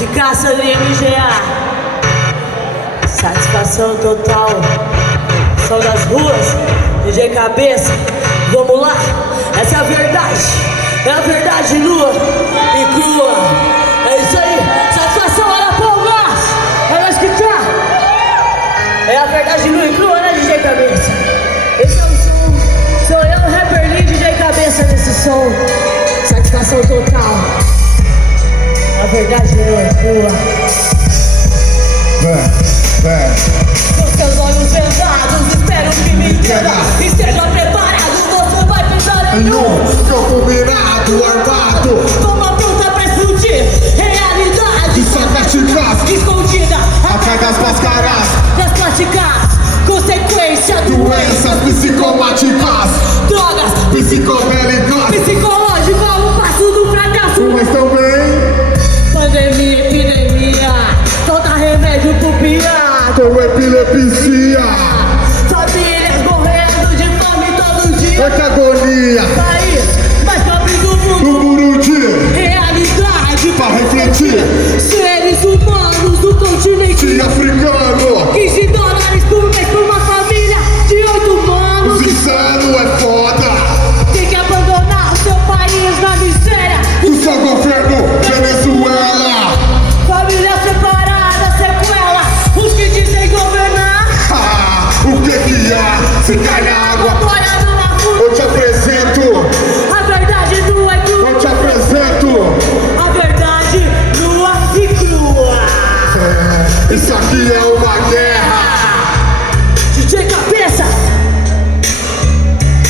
De caça de MGA, satisfação total. Som das ruas, DJ Cabeça. Vamos lá, essa é a verdade nua e crua. É isso aí, satisfação, olha palmas. É nós que tá. É a verdade nua e crua, né, DJ Cabeça? Esse é o som, sou eu, rapper Lee, DJ Cabeça nesse som. Satisfação total. A verdade nua e crua. Com seus olhos vendados, espero que me entenda. Esteja preparado, você vai pensar em seu combinado armado. Toma pronta pra explodir. Realidade só castigás, escondida apaga as máscaras das plásticas. Consequência, doenças psicomáticas, drogas, psicodélicas, psicológica, o passo do fracasso. mas também Pandemia, epidemia, falta remédio pro piado. com epilepsia, Famílias morrendo de fome todo dia. que agonia, País mais pobre do no mundo. Burundi, Realidade pra refletir, seres humanos do continente. de africano, $15 por mês pra uma família de 8 humanos. os insano é foda, Tem que abandonar o seu país na miséria. o seu governo, Venezuela, Família separada, sequela. Os que dizem governar, o que há, se cai na água, olha numa fuga. eu te apresento, A verdade nua e crua. eu te apresento, A verdade nua e crua. isso aqui é uma guerra, DJ Cabeça.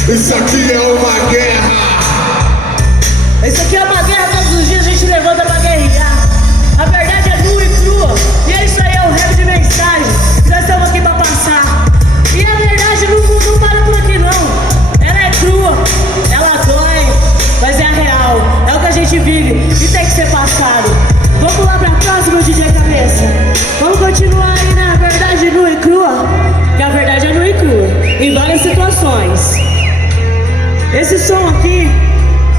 isso aqui é uma guerra. Isso aqui é uma guerra, todos os dias a gente levanta pra guerrear. A verdade é nua e crua. E é isso aí, é o rap de mensagem que nós estamos aqui pra passar. E a verdade não para por aqui não. Ela é crua, ela dói, mas é a real. É o que a gente vive e tem que ser passado. Vamos lá pra próxima, DJ Cabeça. Vamos continuar aí na verdade nua e crua. Que a verdade é nua e crua, em várias situações. Esse som aqui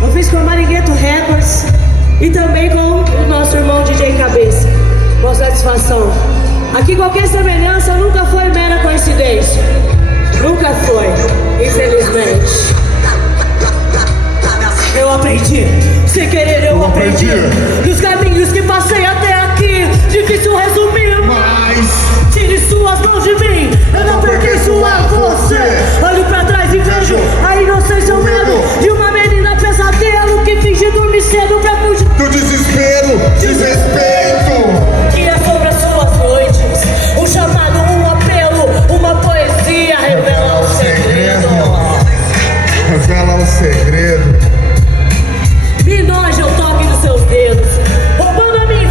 eu fiz com a Maringueto Records e também com o nosso irmão DJ Cabeça. Com satisfação. Aqui qualquer semelhança nunca foi mera coincidência. Nunca foi, infelizmente. Eu aprendi, sem querer eu aprendi. Dos caminhos que passei até aqui, difícil resumir. Mas Tire suas mãos de mim, eu não pertenço a você. Olho pra trás e vejo a inocência, o medo de uma menina pesadelo que finge dormir cedo pra fugir. do desespero, desrespeito, E é sobre as suas noites, um chamado, um apelo, uma poesia revela o segredo. revela o segredo. Me noja o toque dos seus dedos, roubando a minha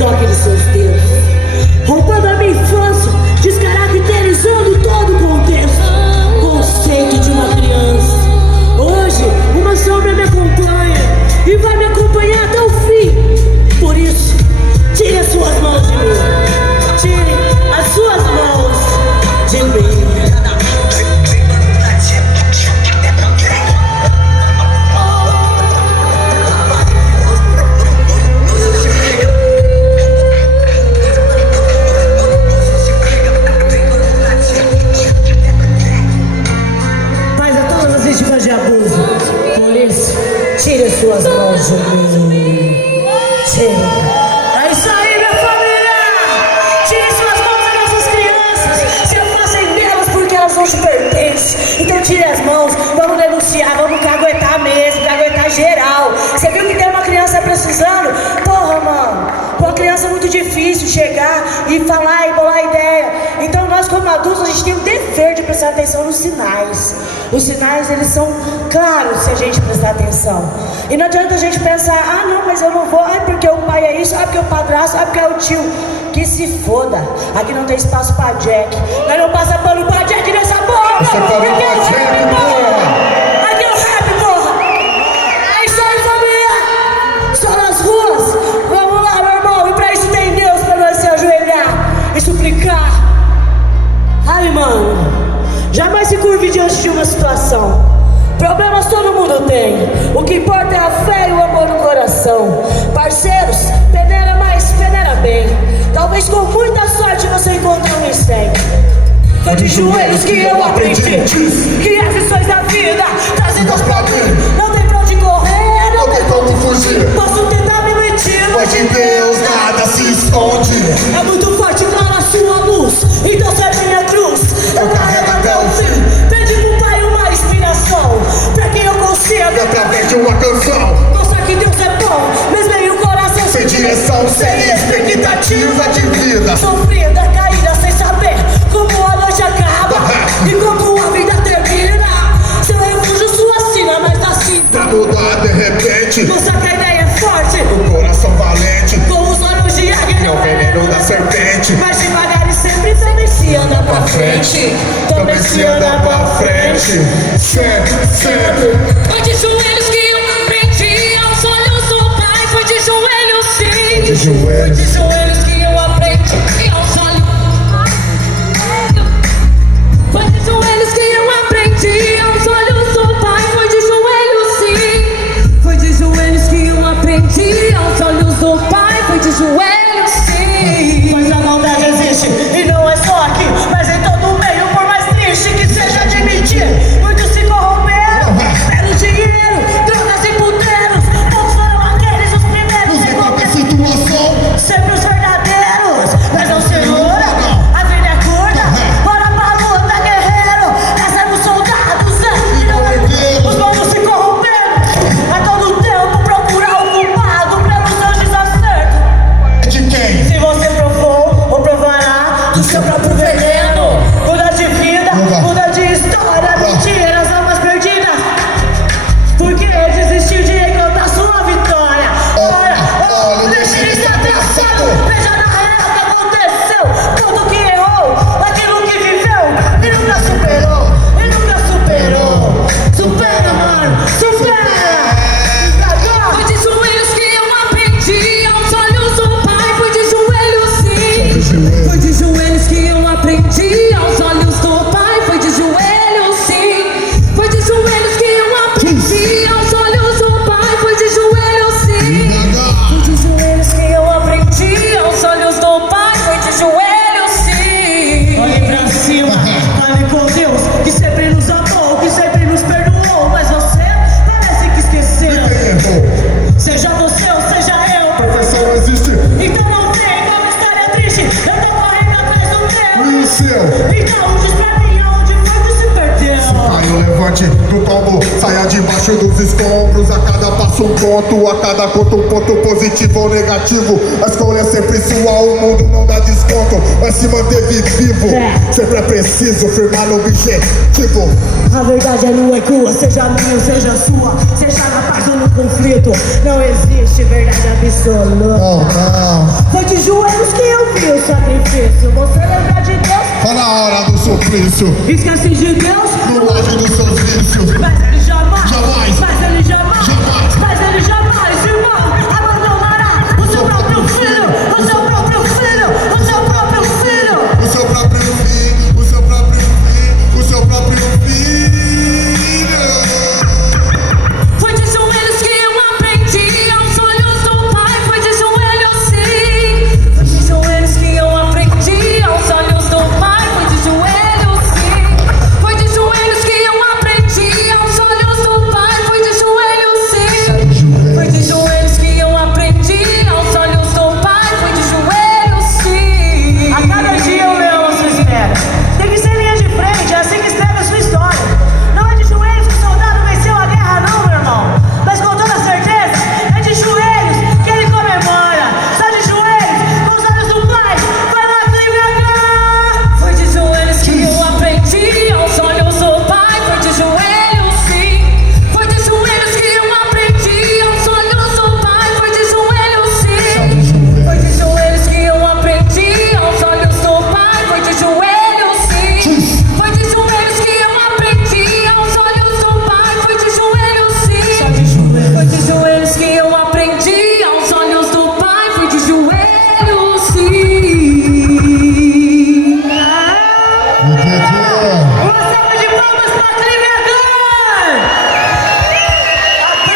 toque de seus dedos, roubando a minha infância, descaracterizando todo o contexto, conceito de uma criança. Hoje, uma sombra me acompanha e vai me acompanhar até o fim. Por isso, tire as suas mãos de mim. Tire as suas mãos de mim. De abuso, por isso, tire as suas mãos de mim. Tire. É isso aí, minha família! Tire suas mãos das nossas crianças, se afastem delas porque elas não te pertencem. Então tire as mãos, vamos denunciar, vamos caguetar mesmo, caguetar geral. Você viu que tem uma criança precisando? Porra, mano, com uma criança é muito difícil chegar e falar e bolar ideia. Então nós como adultos, a gente tem o dever de prestar atenção nos sinais. Os sinais, eles são claros se a gente prestar atenção. E não adianta a gente pensar, ah não, mas eu não vou, ah porque o pai é isso, ah porque o padrasto, ah porque é o tio. Que se foda, aqui não tem espaço pra Jack. Nós não passa pano pra Jack nessa porra, aqui é o rap, porra. Aqui é o rap, porra. É isso aí, família. Só nas ruas. Vamos lá, meu irmão. E pra isso tem Deus, pra nós se ajoelhar e suplicar. Ai, mano, jamais se curve diante de uma situação. Problemas todo mundo tem. O que importa é a fé e o amor no coração. Parceiros, peneira mais, peneira bem. Talvez com muita sorte você encontre um incêndio. Foi de joelhos que eu aprendi que as lições da vida trazidas pra mim. Não tem pra onde correr, Não tem como fugir, posso tentar me mentir, mas de Deus nada se esconde. é muito forte lá na sua luz. Então serve minha cruz, eu carrego até o fim. Pede pro Pai uma inspiração, pra que eu consiga, E através de uma canção, mostrar que Deus é bom, mesmo em um coração sem direção, sem expectativa de vida. sofrida, caída, sem saber como a noite acaba e como a vida termina. Seu refúgio, sua sina, mas nasci Pra mudar de repente, mostrar que a ideia é forte, o coração valente, com os olhos de águia, é o veneno da serpente. mas devagar e sempre também se anda pra frente. Também se anda pra frente, sempre. Foi de joelhos que eu aprendi aos olhos do Pai. Foi de joelhos, sim. De joelhos. Foi de joelhos que eu aprendi aos olhos. Foi de joelhos que eu aprendi aos olhos do Pai. Foi de joelhos, sim. Foi de joelhos que eu aprendi aos olhos do Pai. Foi de joelhos, sim. Pois a maldade existe e não é só aqui, mas em todo o meio, por mais triste que seja admitir. Muitos se corromperam pelo dinheiro, drogas e puteiros. Poucos foram aqueles os primeiros Nos em qualquer qualquer situação, sempre os verdadeiros. Mas não segura, a vida é curta. Bora pra luta, guerreiro. Nascemos soldados, e não é Deus. os manos se corromperam a todo tempo, procurar o culpado pelos seus desacertos. de quem? Se você provou ou provará do seu próprio veneno, muda de vida, muda de história, mentiras, almas perdidas. Porque desistiu de encontrar sua vitória. Ora, deixe de ser atraçado. Veja na real o que aconteceu. Tudo que errou, aquilo que viveu, e nunca superou, e nunca superou. Supera, mano, supera. Foi de joelhos que eu aprendi aos olhos do Pai. Foi de joelhos, sim. Foi de joelhos que eu aprendi aos olhos do Pai. Foi de joelhos, sim. Foi de joelhos que eu aprendi aos olhos do Pai. Foi de joelhos, sim. Foi de joelhos que eu aprendi aos olhos do Pai. Foi de joelhos, sim. Olhe pra cima, fale com Deus, que sempre nos amou, que sempre nos perdoou. Mas você parece que esqueceu. Errou. Seja você ou seja eu, Perfeição existe, então não tem como história triste. Eu tô correndo atrás do meu. e o seu? Então diz pra mim aonde foi que se perdeu. Caiu, levante do tombo, saia debaixo dos escombros. A cada passo faço um ponto a cada conto, um ponto positivo ou negativo. A escolha é sempre sua, o mundo não dá desconto. Mas se manter vivo, sempre é preciso firmar no objetivo. A verdade é nua e crua, seja minha, seja sua, seja na paz ou no conflito. Não existe verdade absoluta. Não. Foi de joelhos que eu vi o sacrifício. Você lembra de Deus? Tá na hora do suplício. Esquece de Deus? No auge dos seus vícios. Mas ele jamais, Jamais. mas ele jamais, Jamais. mas ele jamais, irmão, abandonará o seu próprio filho, o seu próprio filho, o seu próprio filho. O seu próprio filho, o seu próprio filho, o seu próprio filho. Foi de joelhos que eu aprendi aos olhos do Pai. Foi de joelhos sim. Foi de joelhos que eu aprendi aos olhos do Pai. Foi de joelhos sim. Foi de joelhos que eu aprendi aos olhos do Pai. Foi de joelhos sim. Foi de joelhos que eu aprendi aos olhos do Pai. Foi de joelhos sim. A cada dia eu leio a sua espera. Tem que ser linha de frente, é assim que escreve a sua história. Não é de joelhos que o soldado venceu a guerra, não, meu irmão. Mas com toda certeza, é de joelhos que ele comemora. Só de joelhos, com os olhos do Pai, vai lá, clima. Foi de joelhos que eu aprendi aos olhos do Pai. Foi de joelhos, sim. Foi de joelhos que eu aprendi aos olhos do Pai. Foi de joelhos, sim. Foi de joelhos que eu aprendi aos olhos do Pai. Foi de joelhos, sim. Foi de joelhos que eu aprendi aos olhos do Pai. Foi de joelhos, sim. Foi de joelhos que eu aprendi aos olhos do Pai. Foi de joelhos, sim. Uma salva de palmas pra Climegan!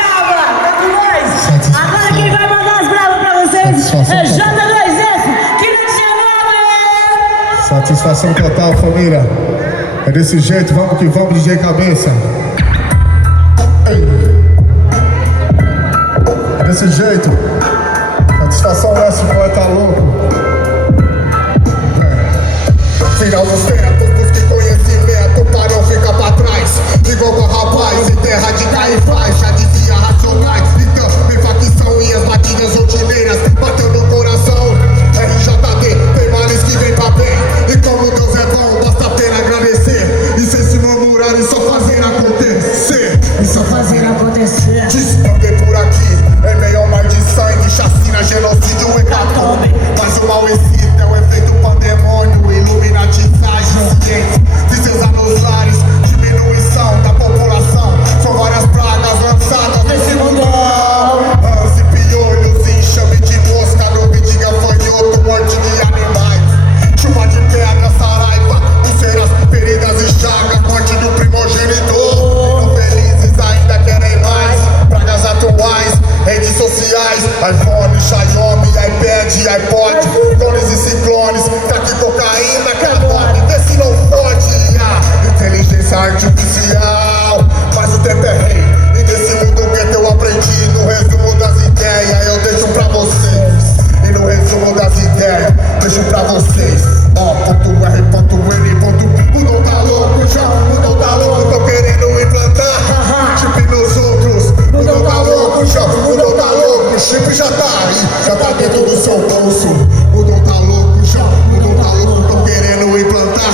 A brava, tá com nós! Agora quem vai mandar as bravas pra vocês é J2F, que não te chamava! Satisfação total, família. É desse jeito, vamos que vamos, DJ Cabeça. Ei. É desse jeito. Satisfação esse poeta louco. Final dos tempos, busque conhecimento para não ficar pra trás. Igual com rapaz, em terra de caifás, já dizia racionais. Então, vem facção e as batidas rotineiras batendo no coração. RJD, tem males que vem pra bem. E como Deus é bom, basta apenas agradecer. E sem se murmurar e só fazer acontecer. E só fazer acontecer. Descambei por aqui, é meio mar de sangue, chacina, genocídio, hecatombe. Mas o mal excita, é o efeito pandemônio, iluminatizagem, ciência de seus anos lares, diminuição da população. São várias pragas lançadas nesse mundão. Ânsia e piolhos, enxame de mosca, não me diga fanhoto, morte de animais. Chuva de pedra, saraiva, úlceras, feridas e chagas, morte do primogenitor. Infelizes ainda querem mais, pragas atuais, redes sociais, iPhone, Xiaomi, iPad, iPod, clones e ciclones, crack, cocaína, carbone, vê se não pode. Inteligência artificial, mas o tempo é rei. E nesse mundo que eu aprendi, no resumo das ideias, eu deixo pra vocês. E no resumo das ideias, deixo pra vocês. O não tá louco, já, o não tá louco, tô querendo implantar chip nos outros. O não tá louco, já, o não tá louco, chip já tá aí, já tá dentro do seu bolso. O não tá louco, já, o não tá louco, tô querendo implantar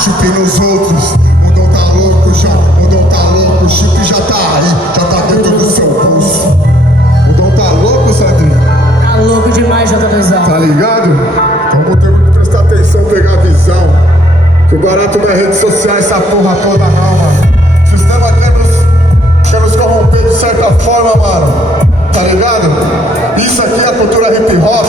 chip nos outros. O não tá louco, já, o não tá louco, chip já tá aí, já tá dentro do seu bolso. O não tá louco, Sandrinho? Tá louco demais, J2F. Tá ligado? Então temos que prestar atenção, pegar a visão. Que o barato das redes sociais, essa porra toda não, mano. O sistema quer nos corromper de certa forma, mano. Tá ligado? Isso aqui é a cultura hip hop.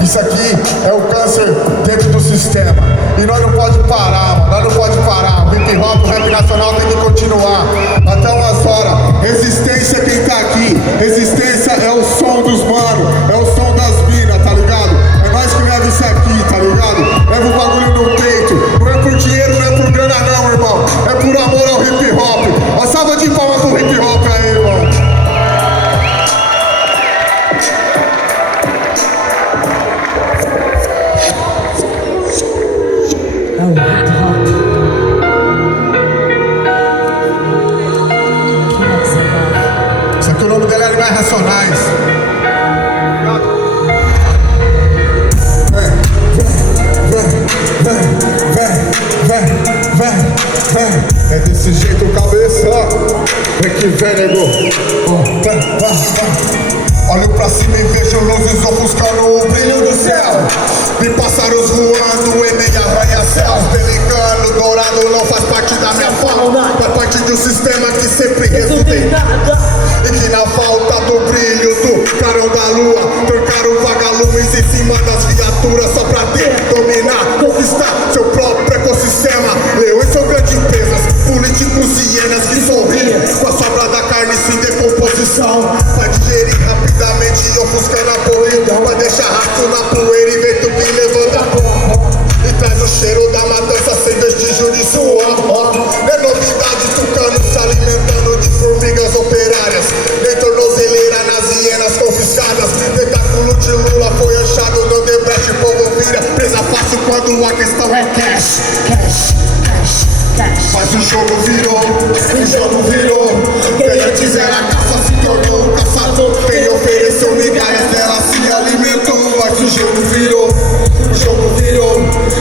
Isso aqui é o câncer dentro do sistema. E nós não pode parar, mano. Nós não pode parar. O hip hop, o rap nacional tem que continuar. Até umas horas. Resistência quem tá aqui. Resistência é o som dos mano. É o som das minas, tá ligado? É nós que leva isso aqui, tá ligado? Leva o bagulho no peito. Não é por dinheiro, não é por grana não, irmão. É por amor ao hip hop. Uma salva de palmas pro hip hop aí, irmão. Só que o nome dela é mais vem, nego. Olho pra cima e vejo luzes ofuscando o brilho do céu. Vi pássaros voando em meia arranha-céus. Pelicano dourado não faz parte da minha fauna, faz parte de um sistema que sempre resulta em nada. E que na falta do brilho do clarão da lua, trancaram vagalumes em cima das viaturas só pra dominar, conquistar seu próprio ecossistema. Leões são grandes empresas, políticos e hienas que sorriem com a sobra da carne sem decomposição, pra digerir rapidamente e ofuscando a podridão, pra deixar rastro na poeira e vento que levanta a bomba e traz o cheiro da matança sem vestígio de suor. Não é novidade, tucano se alimentando de formigas operárias, nem tornozeleira nas hienas confiscadas. Tentáculo de Lula foi achado no Debreche, povo vira presa fácil quando a questão é cash, cash, cash, cash. Mas o jogo virou, o jogo virou. Quem antes era caça se tornou um caçador. Quem ofereceu migalhas dela se alimentou. Mas o jogo virou, o jogo virou.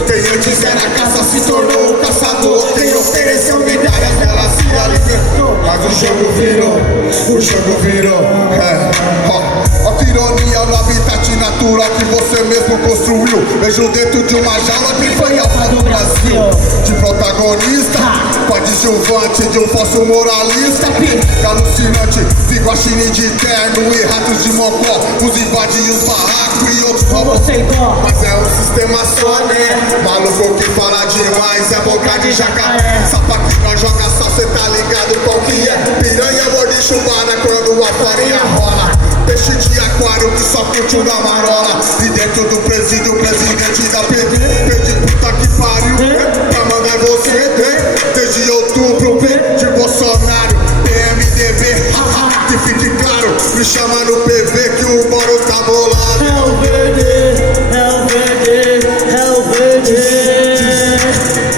Quem antes era caça se tornou um caçador. Quem ofereceu migalhas dela se alimentou. Mas o jogo virou, o jogo virou. Ó que ironia no habitat natural que você mesmo construiu. Vejo dentro de uma jaula que foi a paz do Brasil. De protagonista, coadjuvante de um falso moralista. Alucinante, de guaxinim de terno e ratos de mocó. Uns invadem os barracos e outros roubam sem dó. Mas é um sistema só, né? Maluco que fala demais é boca de jacaré. Sapa que nós joga só, cê tá ligado qual que é? Piranha morde chubara quando a farinha rola. Peixe de aquário que só curte uma marola. E dentro do presídio, o presidente da PD. Pede puta que pariu, pra mandar você, desde outubro, de Bolsonaro, PMDB, haha, que fique claro, me chama no PV que o boro tá bolado. É o verde, é o verde, é o verde.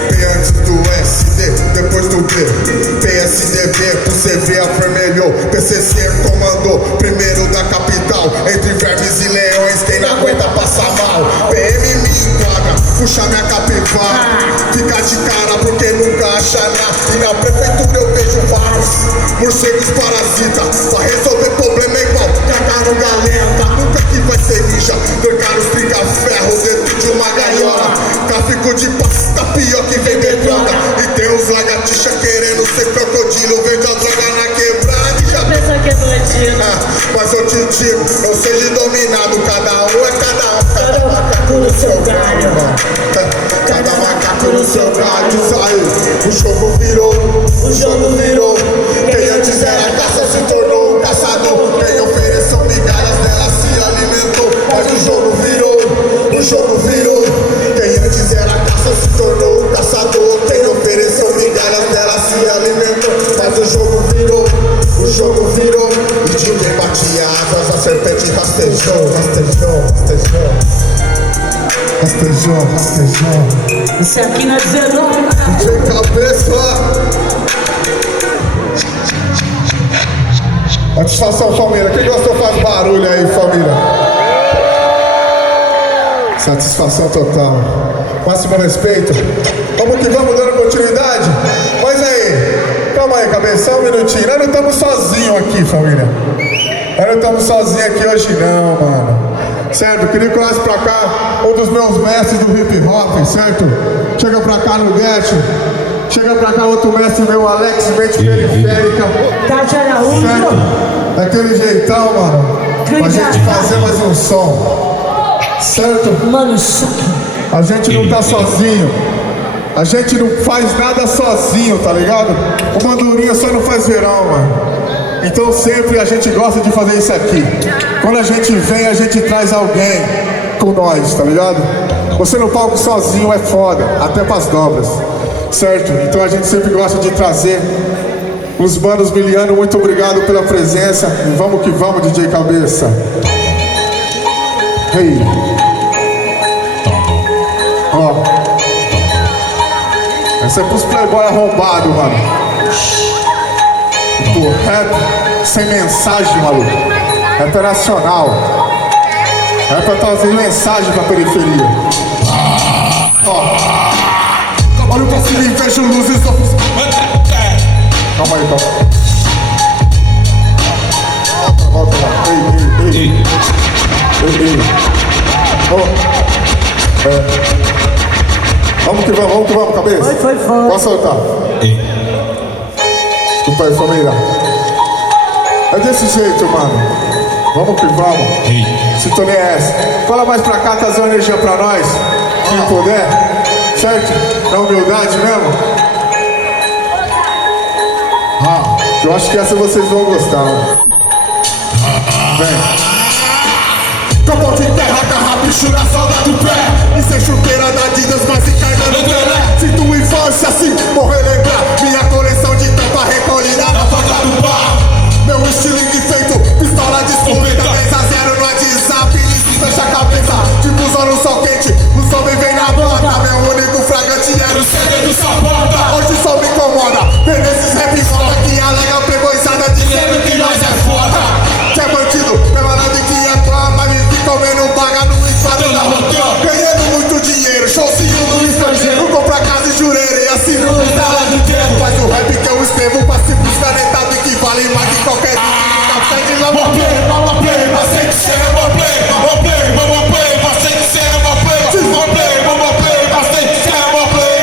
P antes do SD, depois do B. PSDB, pro CV avermelhou. PCC comandou, primeiro da capital. Entre vermes e leões, quem não aguenta passa mal. PM me enquadra, puxa minha capivara. Fica de cara porque nunca acha nada. E na prefeitura eu vejo vários morcegos parasitas. Pra resolver problema é igual cagar no galera. Nunca que vai ser ninja. Trancar os trinca-ferros dentro de uma gaiola. Tráfico de passe tá pior que vender droga. E tem uns lagartixa querendo ser crocodilo. Vende a droga na quebrada e já Pensa que é bandido. mas eu te digo, não seja dominado. Cada um é cada um. Cada macaco no seu galho. Cada macaco no seu galho. Saiu, o jogo virou, o jogo virou. Quem antes era caça se tornou um caçador. Quem ofereceu migalhas dela se alimentou. Mas o jogo virou, o jogo virou. Quem antes era caça se tornou um caçador. Quem ofereceu migalhas dela se alimentou. Mas o jogo virou, o jogo virou. E de quem batia asas a serpente rastejou, rastejou, rastejou. Rastejou, rastejou. Isso aqui na 19. De cabeça. Satisfação, família. Quem gostou faz barulho aí, família. Satisfação total. Máximo respeito. Vamos que vamos, dando continuidade. Mas aí, calma aí, cabeça, um minutinho. Nós não estamos sozinhos aqui, família. Nós não estamos sozinhos aqui hoje não, mano. Certo? Eu queria que olhasse pra cá um dos meus mestres do hip hop, certo? Chega pra cá no Get. Chega pra cá outro mestre meu, Alex, mente periférica. Tati Araújo. Certo? Daquele jeitão, mano. Pra gente fazer mais um som. Certo? Mano, A gente não tá sozinho. A gente não faz nada sozinho, tá ligado? O Mandurinha só não faz verão, mano. Então sempre a gente gosta de fazer isso aqui. Quando a gente vem, a gente traz alguém com nós, tá ligado? Você no palco sozinho é foda, até pras dobras. Certo? Então a gente sempre gosta de trazer os manos miliano. Muito obrigado pela presença. E vamos que vamos, DJ Cabeça. Hey. Ó. Essa é pros playboy arrombado, mano. Pô, rap sem mensagem, maluco. Rap é nacional. Rap é trazer mensagem pra periferia. Ó. Olha pra cima e vejo luzes. Calma aí, calma. Volta lá. Ei. Vamos que vamos, cabeça. Foi. Pode soltar. Desculpa aí, família. É desse jeito, mano. Vamos que vamos. Sintonia é essa. Fala mais pra cá, trazer uma energia pra nós. Quem puder. Certo? Na humildade mesmo. Eu acho que essa vocês vão gostar. Vem. Capão de terra, garra, bicho na solda do pé. E sem chuteira da Adidas, mas se carga no Pelé. Sinto infância assim, vou relembrar. Minha coleção de tampa recolhida na porta do bar. Meu estilingue feito, pistola de escopeta. 10-0 no WhatsApp, início fecha a cabeça. Tipo usando no sol quente, o sol vem na bota. Meu único fragante era o CD do Sapota. Hoje só me incomoda, ver esses rap foda que alegam playboyzada dizendo que nós é foda. Que é bandido, é malandro que é tua, mas me vi comendo baga no enquadro da rota. Ganhando muito dinheiro, showzinho no estrangeiro. Vou pra casa e jurei, assim não instala do tempo. Mas o rap que eu escrevo, passivos canetado que vale mais que qualquer café de lá. Vamos play, mas tem que ser vamos play, mas tem que ser vamos play, mas tem que ser vamos play.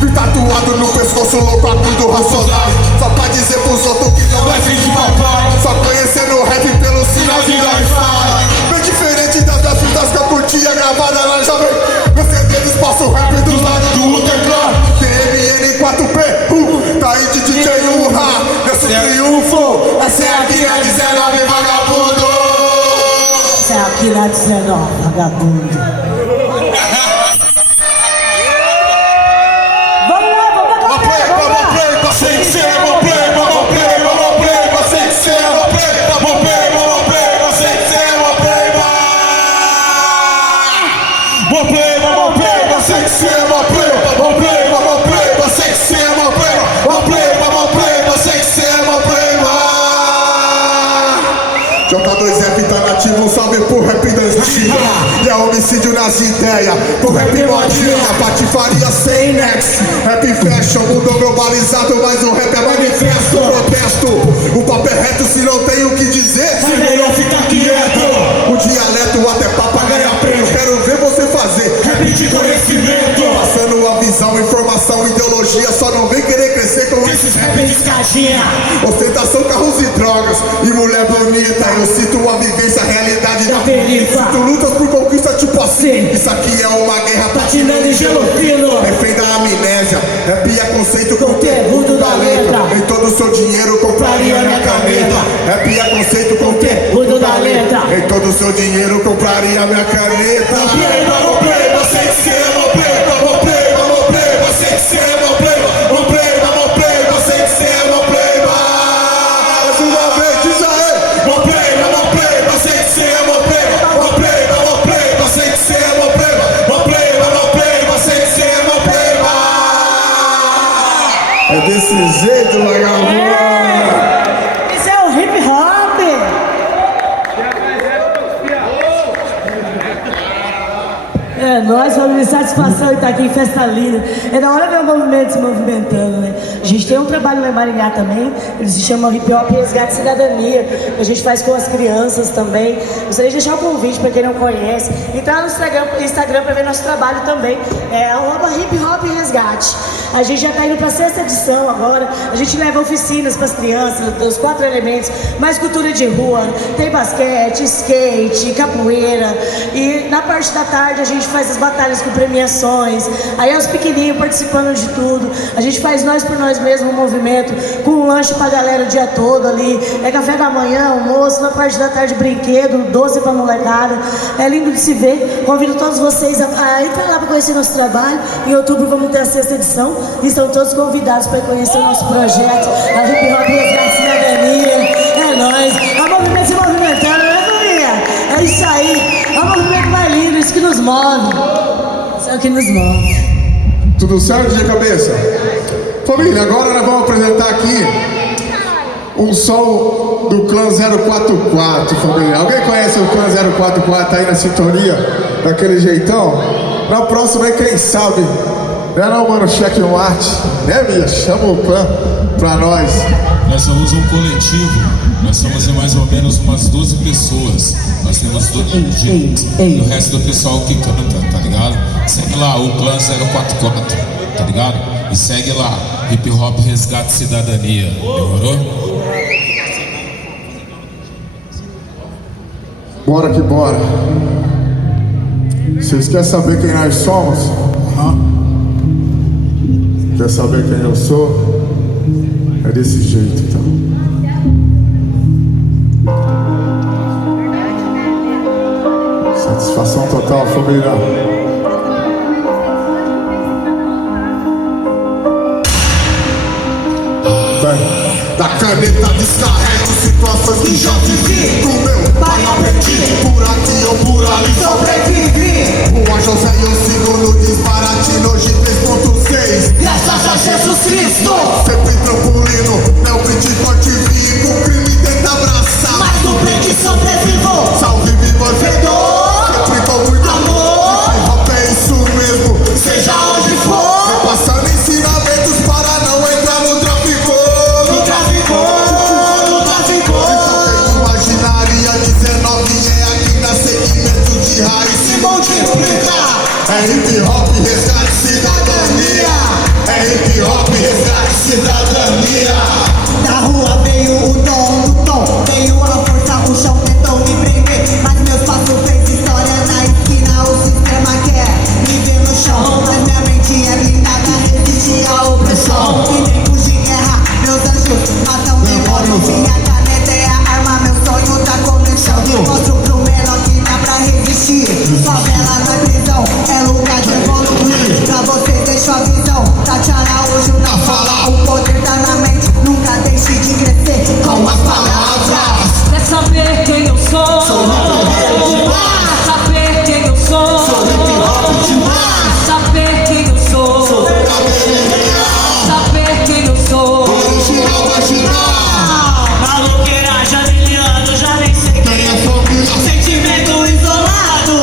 Vi tatuado no pescoço, louco, agudo, racional. Só pra dizer pros outros que não é gente papai. Só conhecendo o rap pelo sinal de Wi-Fi. Bem diferente das fitas que eu curtia gravada na Jovem. Meu CD disposto o rap do lado do teclado. TMN 4P, tá aí de DJ Urra. Nesse triunfo, essa é aqui na 19, vagabundo. Essa é aqui na 19, vagabundo. J2F tá nativo, um salve pro rap da antiga. E é homicídio nas ideias, pro rap modinha. Patifaria sem nexo, rap fashion, mundo globalizado, mas o rap é manifesto. Protesto, o papo é reto, se não tem o que dizer, se melhor ficar quieto. O dialeto até papagaio aprende, quero ver você fazer rap de conhecimento. Passando a visão, informação, ideologia, só não vem querer crescer com esses rap de escadinha. Ostentação, carros e drogas, e mulher bonita. Eu sinto uma vivência, a realidade da perifa. Tu lutas por conquista tipo assim. Isso aqui é uma guerra patinando em gelo fino. Defenda a amnésia, rap é conceito, conteúdo da letra. Em todo o seu dinheiro compraria minha caneta. Rap é conceito, conteúdo da letra. Em todo o seu dinheiro compraria minha caneta. Vamos play, você que se ama, play. Vamos play, você que se ama, play. Vamos play, você que se ama, play. Mais uma vez, diz aí. Vamos play, você que se ama, play. Vamos play, você que se ama, play. Vamos play, você que se ama, play. É desse jeito, vagabundo. Isso é o hip hop. É, nós vamos de satisfação em estar aqui em Festa Linda. É da hora ver o movimento se movimentando, né? A gente tem um trabalho lá em Maringá também, ele se chama Hip Hop Resgate Cidadania. A gente faz com as crianças também. Gostaria de deixar um convite para quem não conhece. Entrar no Instagram para ver nosso trabalho também. É @Hip Hop Resgate. A gente já está indo para a 6ª edição agora. A gente leva oficinas para as crianças, os 4 elementos, mais cultura de rua. Tem basquete, skate, capoeira. E na parte da tarde a gente faz as batalhas com premiações. Aí é os pequenininhos participando de tudo. A gente faz nós por nós mesmos um movimento com um lanche pra galera o dia todo ali. É café da manhã, almoço, na parte da tarde brinquedo, doce pra molecada. É lindo de se ver. Convido todos vocês a entrar lá pra conhecer nosso trabalho. Em outubro vamos ter a 6ª edição. E estão todos convidados para conhecer o nosso projeto, a Hip Hop Resgate Cidadania. É nóis. É o movimento se movimentando, né, família? É isso aí. É o movimento mais lindo, isso que nos move. Isso é o que nos move. Tudo certo, de cabeça? Família, agora nós vamos apresentar aqui um som do Clã 044, família. Alguém conhece o Clã 044 aí na sintonia, daquele jeitão? Na próxima, quem sabe, Não, mano, checkmate, né, Mia? Chama o clã pra nós. Nós somos um coletivo, nós somos mais ou menos umas 12 pessoas. Nós temos o resto do pessoal que canta, tá ligado? Segue lá, o clã 044, tá ligado? E segue lá, Hip Hop Resgate Cidadania, demorou? Bora que bora. Vocês querem saber quem nós somos? Quer saber quem eu sou? É desse jeito, então. Satisfação total, família. Da caneta descarrego situações que já vivi. Do meu pai aprendi, por aqui ou por ali sobrevivi. Rua José e eu sigo no disparate hoje 3.6. Graças a Jesus Cristo. Sempre trampolino, é o beat forte vivo. O crime tenta abraçar, Mas o preto sobrevivo. salve viva vencedor. Sempre com muito Amor. hip hop é isso mesmo, Seja onde for. vem passando ensinamentos para não entrar no tráfico. No tráfico. No tráfico. Imaginaria 19 é aqui na segmento de raiz. Se multiplica. É hip hop, resgate, cidadania. É hip hop, resgate, cidadania. Da rua veio o dom do tom. Veio a força, o chão tentou me prender. Mas meus passos fez história na esquina. O sistema quer me ver no chão. Mas minha mente é blindada, resiste à opressão. Em tempos de guerra, meus anjos matam demônios. Minha caneta é a arma, meu sonho tá começando. Mostro pro menor que dá pra resistir. Favela não é prisão, é lugar de evoluir. Pra você deixa a visão, Tatiana Araújo na fala. O poder tá na mente, nunca deixe de crescer com as palavras. Quer saber quem eu sou? Sou hip hop demais. Saber quem eu sou? Sou hip hop demais. Saber quem eu sou? Sou Saber quem eu sou? Original, marginal. maloqueira já brilhando, já nem sei Quem é família? sentimento isolado.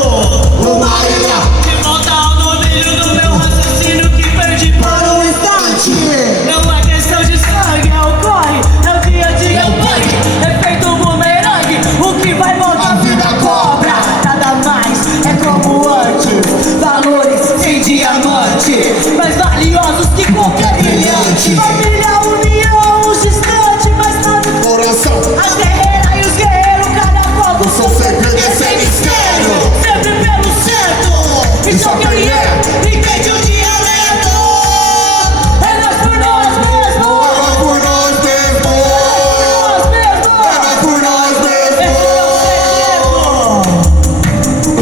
Uma ilha. Que volta no brilho do meu raciocínio que perdi por um instante. Não é questão de sangue, é o corre, é o dia a dia, é o bug. Efeito bumerangue, o que vai voltar A vida cobra. Nada mais é como antes. Valores em diamante, mais valiosos que qualquer brilhante. Família, união, os distantes, mas nada. Coração. As guerreiras e os guerreiros, cada fogo. O seu segredo é ser mistério. Sempre pelo certo. Isso Então é quem é? Ninguém de um dialeto. É nós por nós mesmos. É por nós mesmos. Nós mesmos. É por nós mesmos.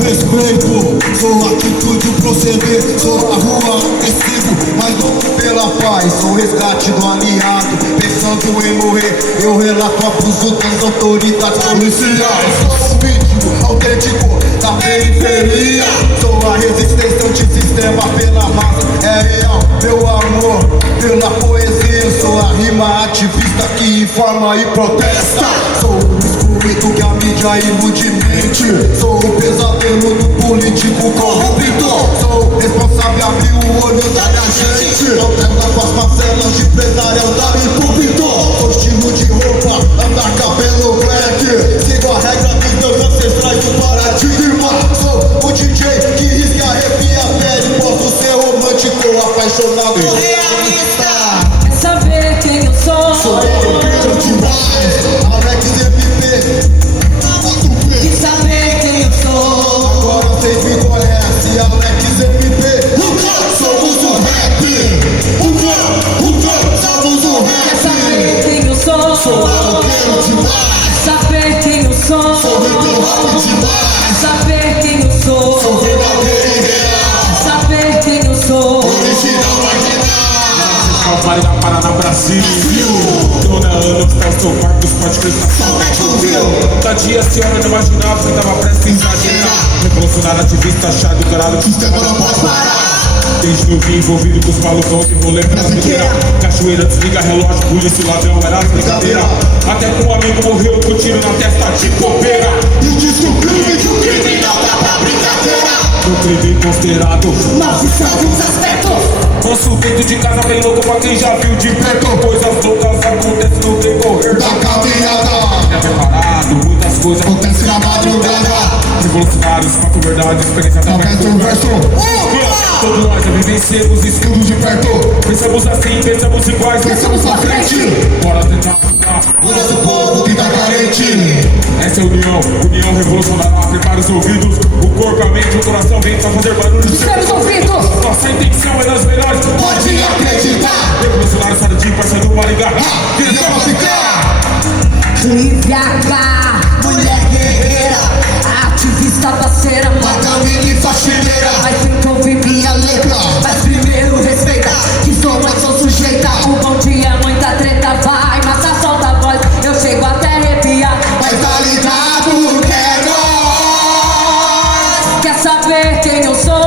Esse é o Respeito, sou atitude, o proceder, sou a rua, agressivo, mas luto pela paz, sou resgate do aliado, pensando em morrer, eu relato abuso das autoridades policiais. Sou um vídeo autêntico da periferia, sou a resistência antissistema pela massa, é real, meu amor, pela poesia, sou a rima ativista que informa e protesta, sou o excluído que a mídia ilude mente, sou o pesadelo do político corrupto, sou responsável, abrir o olho da minha gente, não pego as parcelas de empresarial e púlpito, sou estilo de roupa, andar cabelo black, sigo a regra dos meus ancestrais do paradigma, sou o DJ que risca, arrepia a pele, posso ser romântico, apaixonado, realista. Quer saber quem eu sou? Sou eu demais, Alex MP. De saber quem eu sou. Agora vocês me conhecem, Alex MP. O clã, somos o rap. O clã, somos o Quer rap. saber quem eu sou? Sou maloqueiro demais, Saber quem eu sou? sou hip hop demais. Saber quem eu sou? Sou verdadeiro e real, Saber quem eu sou? original marginal. Vai na Paraná, Brasil. Dona Ana, Fausto, Marcos, pode crescer. Tá dia, a senhora não imaginava que tava prestes a exagerar. Revolucionário, ativista, achado, caralho, que Sistema não pode parar. desde novinho envolvido com os malucão que rolê pra brasileira. Cachoeira, desliga relógio, polícia, ladrão, era brincadeira. Até que um amigo morreu com tiro na testa de copeira. E descobriu que o crime não dá pra brincadeira. No crime considerado Maldição dos aspectos. Dentro de casa bem louco pra quem já viu de perto. Coisas loucas acontecem no decorrer Da caminhada, é preparado, muitas coisas acontece na madrugada. revolucionários, fato verdade, experiência da Aumenta o verso, Todos nós já vivenciamos isso tudo de perto. Pensamos assim, pensamos iguais, Pensamos pra frente, bora tentar mudar. o nosso povo que tá carente. Essa é a união, união revolucionará. Prepara os ouvidos, o corpo, a mente, o coração vem pra fazer barulho. Estamos ouvindo. Nossa intenção é das melhores. Pode acreditar, Revolucionário, sai de parceiro do Maringá. direção pra ficar. Lívia H, mulher guerreira, ativista parceira, Matamini faxineira, mas tenta ouvir minha letra. Mas primeiro respeita, que sou mãe, sou sujeita. O bom dia, muita treta, vai, mata, solta a voz. Eu chego até arrepiar. mas tá ligado que é nóis. Quer saber quem eu sou?